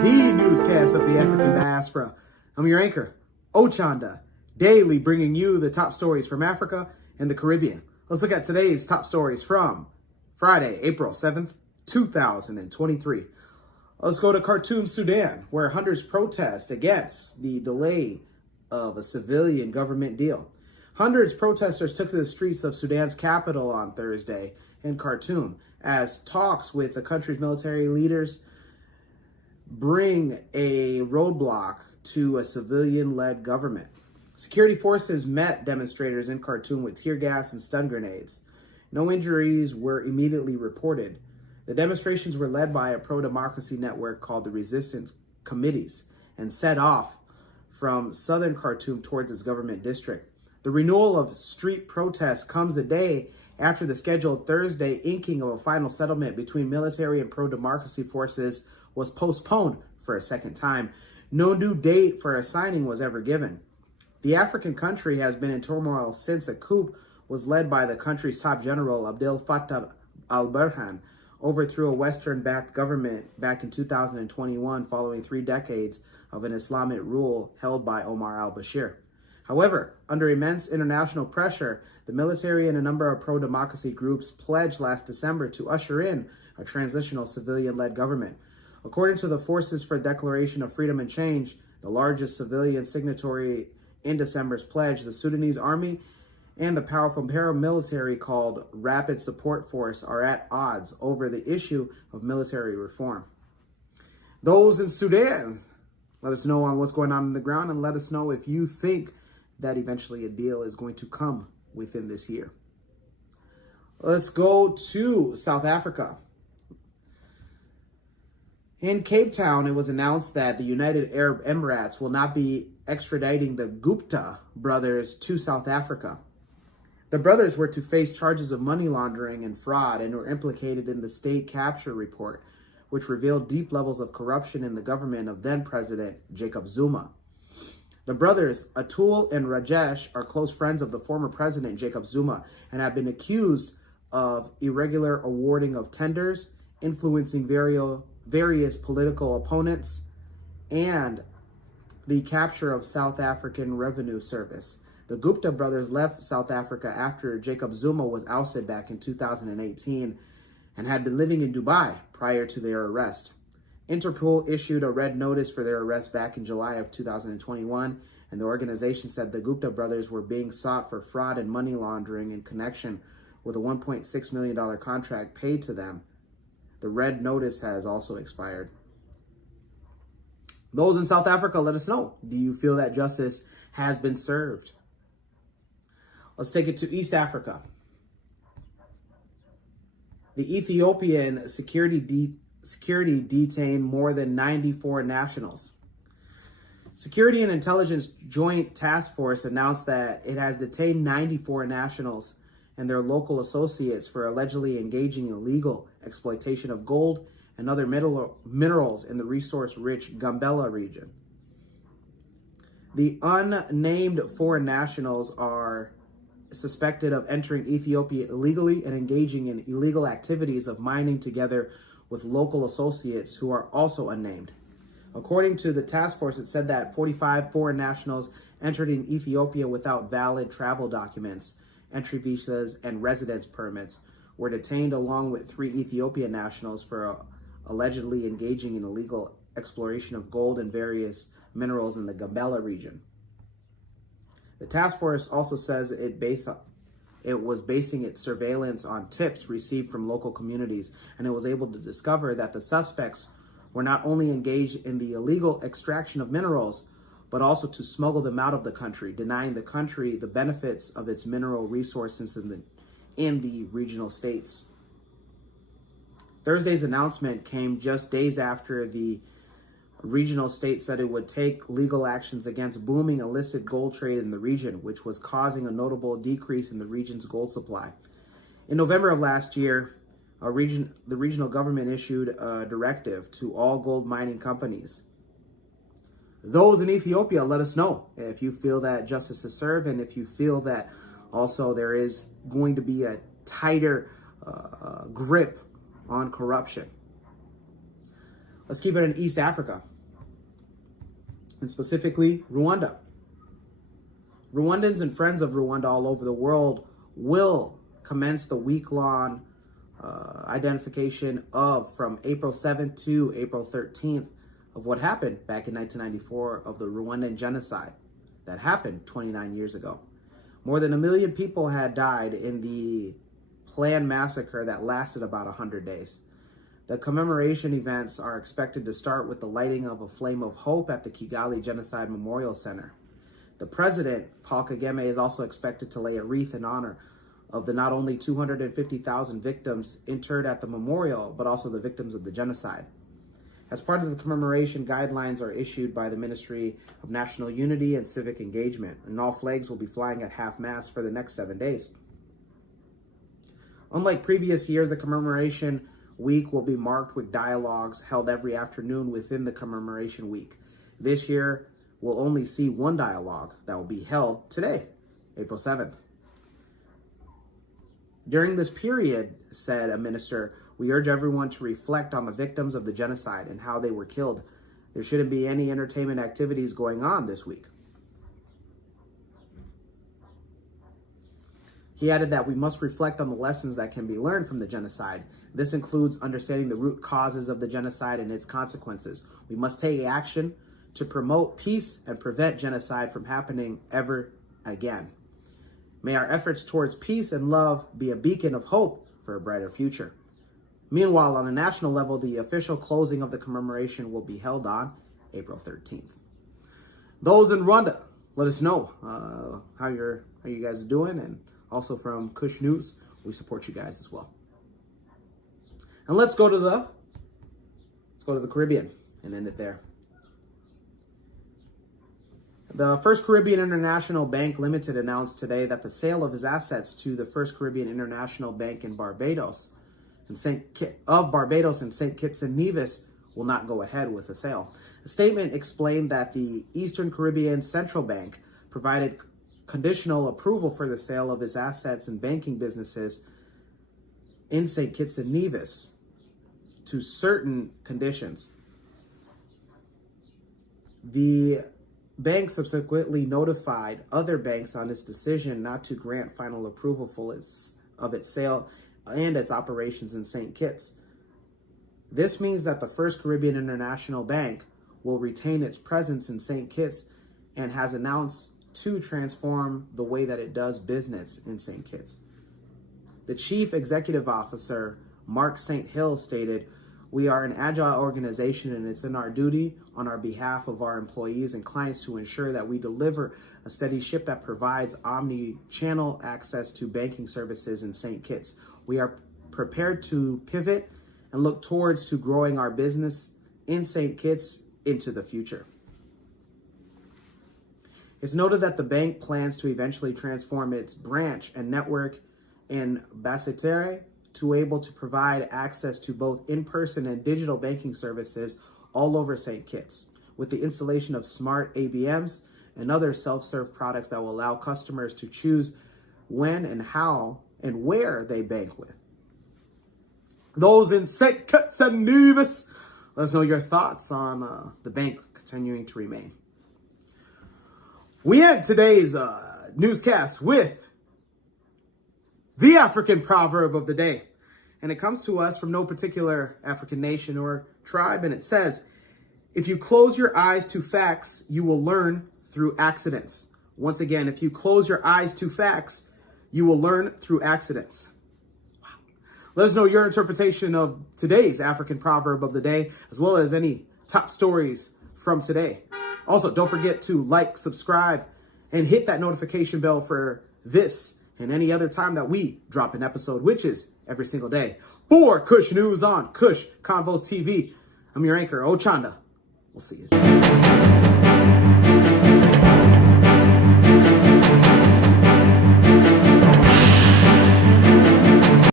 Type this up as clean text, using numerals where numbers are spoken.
the newscast of the African diaspora. I'm your anchor, Ochanda, daily bringing you the top stories from Africa and the Caribbean. Let's look at today's top stories from Friday, April 7th, 2023. Let's go to Khartoum, Sudan, where hundreds protest against the delay of a civilian government deal. Hundreds of protesters took to the streets of Sudan's capital on Thursday in Khartoum as talks with the country's military leaders bring a roadblock to a civilian-led government. Security forces met demonstrators in Khartoum with tear gas and stun grenades. No injuries were immediately reported. The demonstrations were led by a pro-democracy network called the Resistance Committees and set off from southern Khartoum towards its government district. The renewal of street protests comes a day after the scheduled Thursday inking of a final settlement between military and pro-democracy forces was postponed for a second time. No new date for a signing was ever given. The African country has been in turmoil since a coup was led by the country's top general, Abdel Fattah al-Burhan, overthrew a Western-backed government back in 2021 following 3 decades of an Islamic rule held by Omar al-Bashir. However, under immense international pressure, the military and a number of pro-democracy groups pledged last December to usher in a transitional civilian-led government. According to the Forces for Declaration of Freedom and Change, the largest civilian signatory in December's pledge, the Sudanese army and the powerful paramilitary called Rapid Support Force are at odds over the issue of military reform. Those in Sudan, let us know on what's going on the ground and let us know if you think that eventually a deal is going to come within this year. Let's go to South Africa. In Cape Town, it was announced that the United Arab Emirates will not be extraditing the Gupta brothers to South Africa. The brothers were to face charges of money laundering and fraud and were implicated in the state capture report, which revealed deep levels of corruption in the government of then-President Jacob Zuma. The brothers, Atul and Rajesh, are close friends of the former president Jacob Zuma and have been accused of irregular awarding of tenders, influencing various political opponents, and the capture of South African Revenue Service. The Gupta brothers left South Africa after Jacob Zuma was ousted back in 2018 and had been living in Dubai prior to their arrest. Interpol issued a red notice for their arrest back in July of 2021, and the organization said the Gupta brothers were being sought for fraud and money laundering in connection with a $1.6 million contract paid to them. The red notice has also expired. Those in South Africa, let us know. Do you feel that justice has been served? Let's take it to East Africa. The Ethiopian security detained more than 94 nationals. Security and Intelligence Joint Task Force announced that it has detained 94 nationals and their local associates for allegedly engaging in illegal exploitation of gold and other minerals in the resource-rich Gambela region. The unnamed foreign nationals are suspected of entering Ethiopia illegally and engaging in illegal activities of mining together with local associates who are also unnamed. According to the task force, it said that 45 foreign nationals entered in Ethiopia without valid travel documents, entry visas, and residence permits were detained along with 3 Ethiopian nationals for allegedly engaging in illegal exploration of gold and various minerals in the Gambela region. The task force also says it was basing its surveillance on tips received from local communities, and it was able to discover that the suspects were not only engaged in the illegal extraction of minerals, but also to smuggle them out of the country, denying the country the benefits of its mineral resources in the regional states. Thursday's announcement came just days after the regional state said it would take legal actions against booming illicit gold trade in the region, which was causing a notable decrease in the region's gold supply. In November of last year, the regional government issued a directive to all gold mining companies. Those in Ethiopia, let us know if you feel that justice is served and if you feel that also there is going to be a tighter grip on corruption. Let's keep it in East Africa, and specifically Rwanda. Rwandans and friends of Rwanda all over the world will commence the week-long identification of, from April 7th to April 13th, of what happened back in 1994 of the Rwandan genocide that happened 29 years ago. More than 1 million people had died in the planned massacre that lasted about 100 days. The commemoration events are expected to start with the lighting of a flame of hope at the Kigali Genocide Memorial Center. The president, Paul Kagame, is also expected to lay a wreath in honor of the not only 250,000 victims interred at the memorial, but also the victims of the genocide. As part of the commemoration, guidelines are issued by the Ministry of National Unity and Civic Engagement, and all flags will be flying at half-mast for the next 7 days. Unlike previous years, the commemoration week will be marked with dialogues held every afternoon within the commemoration week. This year, we'll only see one dialogue that will be held today, April 7th. During this period, said a minister, we urge everyone to reflect on the victims of the genocide and how they were killed. There shouldn't be any entertainment activities going on this week. He added that we must reflect on the lessons that can be learned from the genocide. This includes understanding the root causes of the genocide and its consequences. We must take action to promote peace and prevent genocide from happening ever again. May our efforts towards peace and love be a beacon of hope for a brighter future. Meanwhile, on a national level, the official closing of the commemoration will be held on April 13th. Those in Rwanda, let us know how you guys are doing, and also from Kush News, we support you guys as well. And let's go to the Caribbean and end it there. The First Caribbean International Bank Limited announced today that the sale of his assets to the First Caribbean International Bank in Barbados and St. Kitts and Nevis will not go ahead with the sale. The statement explained that the Eastern Caribbean Central Bank provided conditional approval for the sale of its assets and banking businesses in St. Kitts and Nevis to certain conditions. The bank subsequently notified other banks on its decision not to grant final approval of its sale and its operations in St. Kitts. This means that the First Caribbean International Bank will retain its presence in St. Kitts and has announced to transform the way that it does business in St. Kitts. The Chief Executive Officer, Mark St. Hill, stated, "We are an agile organization and it's in our duty on our behalf of our employees and clients to ensure that we deliver a steady ship that provides omni-channel access to banking services in St. Kitts. We are prepared to pivot and look towards to growing our business in St. Kitts into the future." It's noted that the bank plans to eventually transform its branch and network in Basseterre to able to provide access to both in-person and digital banking services all over St. Kitts, with the installation of smart ABMs and other self-serve products that will allow customers to choose when and how and where they bank with. Those in St. Kitts and Nevis, let us know your thoughts on the bank continuing to remain. We end today's newscast with the African proverb of the day. And it comes to us from no particular African nation or tribe. And it says, if you close your eyes to facts, you will learn through accidents. Once again, if you close your eyes to facts, you will learn through accidents. Wow. Let us know your interpretation of today's African proverb of the day, as well as any top stories from today. Also, don't forget to like, subscribe, and hit that notification bell for this and any other time that we drop an episode, which is every single day. For Kush News on Kush Convos TV, I'm your anchor, Ochanda. We'll see you.